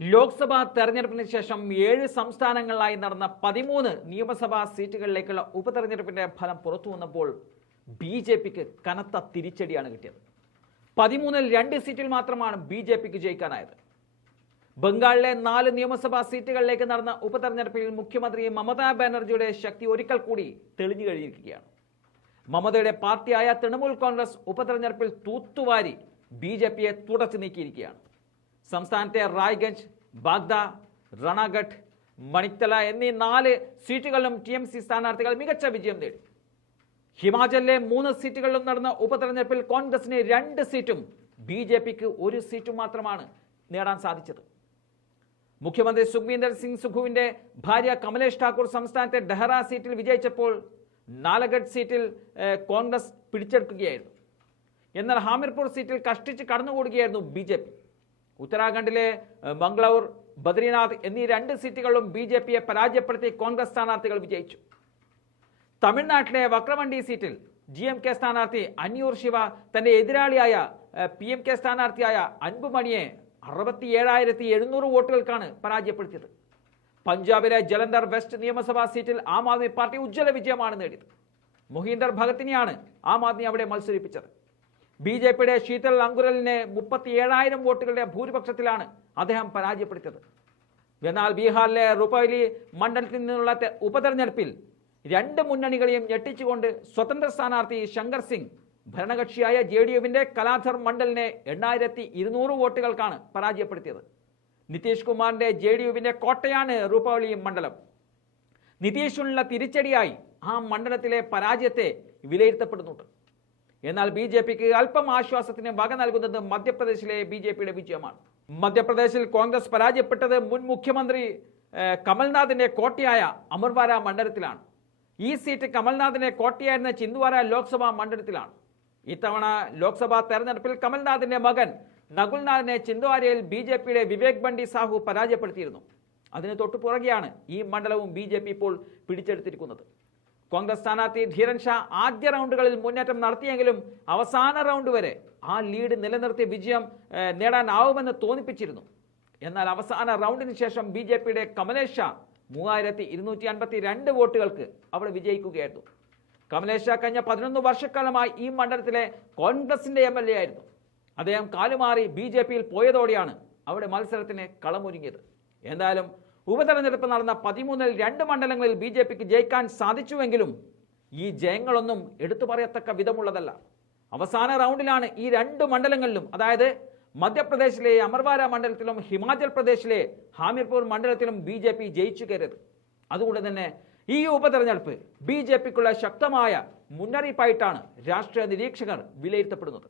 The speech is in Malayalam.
ലോക്സഭാ തെരഞ്ഞെടുപ്പിന് ശേഷം 7 സംസ്ഥാനങ്ങളിലായി നടന്ന 13 നിയമസഭാ സീറ്റുകളിലേക്കുള്ള ഉപതെരഞ്ഞെടുപ്പിന്റെ ഫലം പുറത്തു വന്നപ്പോൾ ബി.ജെ.പിക്ക് കനത്ത തിരിച്ചടിയാണ് കിട്ടിയത്. 13-ൽ 2 സീറ്റിൽ മാത്രമാണ് ബി.ജെ.പിക്ക് ജയിക്കാനായത്. ബംഗാളിലെ 4 നിയമസഭാ സീറ്റുകളിലേക്ക് നടന്ന ഉപതെരഞ്ഞെടുപ്പിൽ മുഖ്യമന്ത്രി മമതാ ബാനർജിയുടെ ശക്തി ഒരിക്കൽ കൂടി തെളിഞ്ഞു കഴിഞ്ഞിരിക്കുകയാണ്. മമതയുടെ പാർട്ടിയായ തൃണമൂൽ കോൺഗ്രസ് ഉപതെരഞ്ഞെടുപ്പിൽ തൂത്തുവാരി ബി.ജെ.പിയെ തുടച്ചു നീക്കിയിരിക്കുകയാണ്. സംസ്ഥാനത്തെ റായ്ഗഞ്ച്, ബാഗ്ദ, രണഗഡ്, മണിക്തല എന്നീ 4 സീറ്റുകളിലും ടി.എം.സി സ്ഥാനാർത്ഥികൾ മികച്ച വിജയം നേടി. ഹിമാചലിലെ 3 സീറ്റുകളിലും നടന്ന ഉപതെരഞ്ഞെടുപ്പിൽ കോൺഗ്രസിന് 2 സീറ്റും ബി.ജെ.പിക്ക് 1 സീറ്റും മാത്രമാണ് നേടാൻ സാധിച്ചത്. മുഖ്യമന്ത്രി സുഖ്വീന്ദർ സിംഗ് സുഖുവിന്റെ ഭാര്യ കമലേഷ് ഠാക്കൂർ സംസ്ഥാനത്തെ ഡെഹ്റ സീറ്റിൽ വിജയിച്ചപ്പോൾ നാലഗഡ് സീറ്റിൽ കോൺഗ്രസ് പിടിച്ചെടുക്കുകയായിരുന്നു. എന്നാൽ ഹാമിർപൂർ സീറ്റിൽ കഷ്ടിച്ച് കടന്നുകൂടുകയായിരുന്നു ബി.ജെ.പി. ഉത്തരാഖണ്ഡിലെ മംഗളൂർ, ബദ്രിനാഥ് എന്നീ 2 സീറ്റുകളിലും ബി.ജെ.പിയെ പരാജയപ്പെടുത്തി കോൺഗ്രസ് സ്ഥാനാർത്ഥികൾ വിജയിച്ചു. തമിഴ്നാട്ടിലെ വക്രവണ്ടി സീറ്റിൽ GMK സ്ഥാനാർത്ഥി അന്യൂർ ശിവ തന്റെ എതിരാളിയായ PMK സ്ഥാനാർത്ഥിയായ അൻപുമണിയെ 67,700 വോട്ടുകൾക്കാണ് പരാജയപ്പെടുത്തിയത്. പഞ്ചാബിലെ ജലന്ധർ വെസ്റ്റ് നിയമസഭാ സീറ്റിൽ ആം ആദ്മി പാർട്ടി ഉജ്ജ്വല വിജയമാണ് നേടിയത്. മൊഹീന്ദർ ഭഗത്തിനെയാണ് ആം ആദ്മി അവിടെ മത്സരിപ്പിച്ചത്. ബി.ജെ.പിയുടെ ശീതൽ അങ്കുരലിനെ 37,000 വോട്ടുകളുടെ ഭൂരിപക്ഷത്തിലാണ് അദ്ദേഹം പരാജയപ്പെടുത്തിയത്. എന്നാൽ ബീഹാറിലെ റുപൈലി മണ്ഡലത്തിൽ നിന്നുള്ള ഉപതെരഞ്ഞെടുപ്പിൽ 2 മുന്നണികളെയും ഞെട്ടിച്ചുകൊണ്ട് സ്വതന്ത്ര സ്ഥാനാർത്ഥി ശങ്കർ സിംഗ് ഭരണകക്ഷിയായ JDUവിന്റെ കലാധർ മണ്ഡലിനെ 8,200 വോട്ടുകൾക്കാണ് പരാജയപ്പെടുത്തിയത്. നിതീഷ് കുമാറിന്റെ JDUവിന്റെ കോട്ടയാണ് റുപൈലി മണ്ഡലം. നിതീഷിനുള്ള തിരിച്ചടിയായി ആ മണ്ഡലത്തിലെ പരാജയത്തെ വിലയിരുത്തപ്പെടുന്നുണ്ട്. എന്നാൽ ബി.ജെ.പിക്ക് അല്പം ആശ്വാസത്തിന് വക നൽകുന്നത് മധ്യപ്രദേശിലെ ബി.ജെ.പിയുടെ വിജയമാണ്. മധ്യപ്രദേശിൽ കോൺഗ്രസ് പരാജയപ്പെട്ടത് മുൻ മുഖ്യമന്ത്രി കമൽനാഥിന്റെ കോട്ടയായ അമർവാര മണ്ഡലത്തിലാണ്. ഈ സീറ്റ് കമൽനാഥിന്റെ കോട്ടയായിരുന്ന ചിന്ദ്വാര ലോക്സഭാ മണ്ഡലത്തിലാണ്. ഇത്തവണ ലോക്സഭാ തെരഞ്ഞെടുപ്പിൽ കമൽനാഥിന്റെ മകൻ നകുൽനാഥിനെ ചിന്ദ്വാരയിൽ ബി.ജെ.പിയുടെ വിവേക് ബണ്ടി സാഹു പരാജയപ്പെടുത്തിയിരുന്നു. അതിന് തൊട്ടു പുറകെയാണ് ഈ മണ്ഡലവും ബി.ജെ.പി ഇപ്പോൾ പിടിച്ചെടുത്തിരിക്കുന്നത്. കോൺഗ്രസ് സ്ഥാനാർത്ഥി ധീരൻ ഷാ ആദ്യ റൗണ്ടുകളിൽ മുന്നേറ്റം നടത്തിയെങ്കിലും അവസാന റൗണ്ട് വരെ ആ ലീഡ് നിലനിർത്തി വിജയം നേടാനാവുമെന്ന് തോന്നിപ്പിച്ചിരുന്നു. എന്നാൽ അവസാന റൗണ്ടിന് ശേഷം ബി.ജെ.പിയുടെ കമലേഷ് ഷാ 3,252 വോട്ടുകൾക്ക് അവിടെ വിജയിക്കുകയായിരുന്നു. കമലേഷ് ഷാ കഴിഞ്ഞ 11 വർഷക്കാലമായി ഈ മണ്ഡലത്തിലെ കോൺഗ്രസിന്റെ MLA ആയിരുന്നു. അദ്ദേഹം കാലുമാറി ബി.ജെ.പിയിൽ പോയതോടെയാണ് അവിടെ മത്സരത്തിന് കളമൊരുങ്ങിയത്. എന്തായാലും ഉപതെരഞ്ഞെടുപ്പ് നടന്ന 13-ൽ 2 മണ്ഡലങ്ങളിൽ ബി.ജെ.പിക്ക് ജയിക്കാൻ സാധിച്ചുവെങ്കിലും ഈ ജയങ്ങളൊന്നും എടുത്തു പറയത്തക്ക വിധമുള്ളതല്ല. അവസാന റൗണ്ടിലാണ് ഈ 2 മണ്ഡലങ്ങളിലും, അതായത് മധ്യപ്രദേശിലെ അമർവാര മണ്ഡലത്തിലും ഹിമാചൽ പ്രദേശിലെ ഹാമിർപൂർ മണ്ഡലത്തിലും ബി.ജെ.പി ജയിച്ചു കയറിയത്. അതുകൊണ്ട് തന്നെ ഈ ഉപതെരഞ്ഞെടുപ്പ് ബി.ജെ.പിക്കുള്ള ശക്തമായ മുന്നറിയിപ്പായിട്ടാണ് രാഷ്ട്രീയ നിരീക്ഷകർ വിലയിരുത്തപ്പെടുന്നത്.